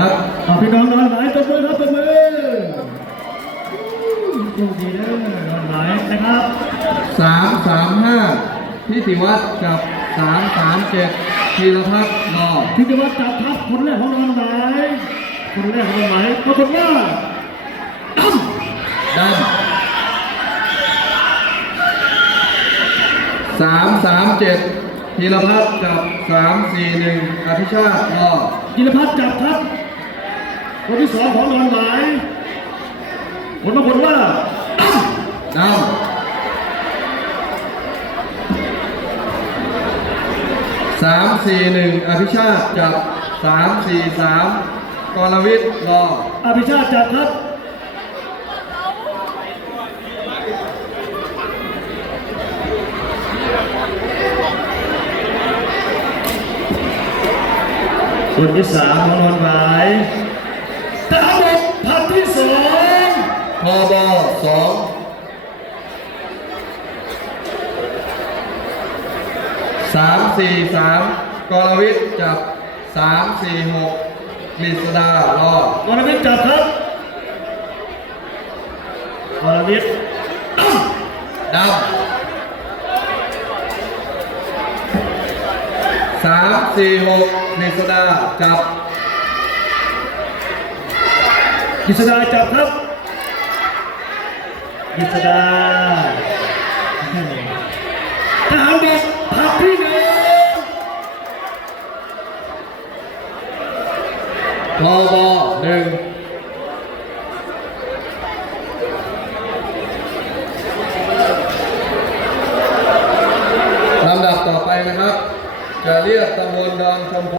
ครับเอาพี่น้องนอนหมายตบมือครับตบมือดูดีเด้อนอนหมายนะครับสามสามห้าพิธีวัฒน์กับสามสามเจ็ดธีรพัฒน์รอที่จะว่าจับทัพคนแรกของนอนหมายคนแรกของนอนหมายปรากฏว่าตั้มดันสามสามเจ็ดธีรพัฒน์กับสามสี่หนึ่งอภิชาติรอจิรพัฒน์จับทัพ คนที่สองของนอนหมายผลปรากฏว่าตั้มดำสามสี่หนึ่งอภิชาติกับสามสี่สามกรวิทย์รออภิชาติจับทัพคนที่สามของนอนหมาย ทหารบกทัพที่สองพบสองสามสี่สามกรวิทย์จับสามสี่หกกฤษดารอวรวิทย์จับครับวรวิทย์ดำสามสี่หกกฤษดาจับ กิษดาจับครับกิษดาทหารบกทัพที่หนึ่งพบหนึ่งลำดับต่อไปนะครับ จะเรียกตำบลดอนชมพ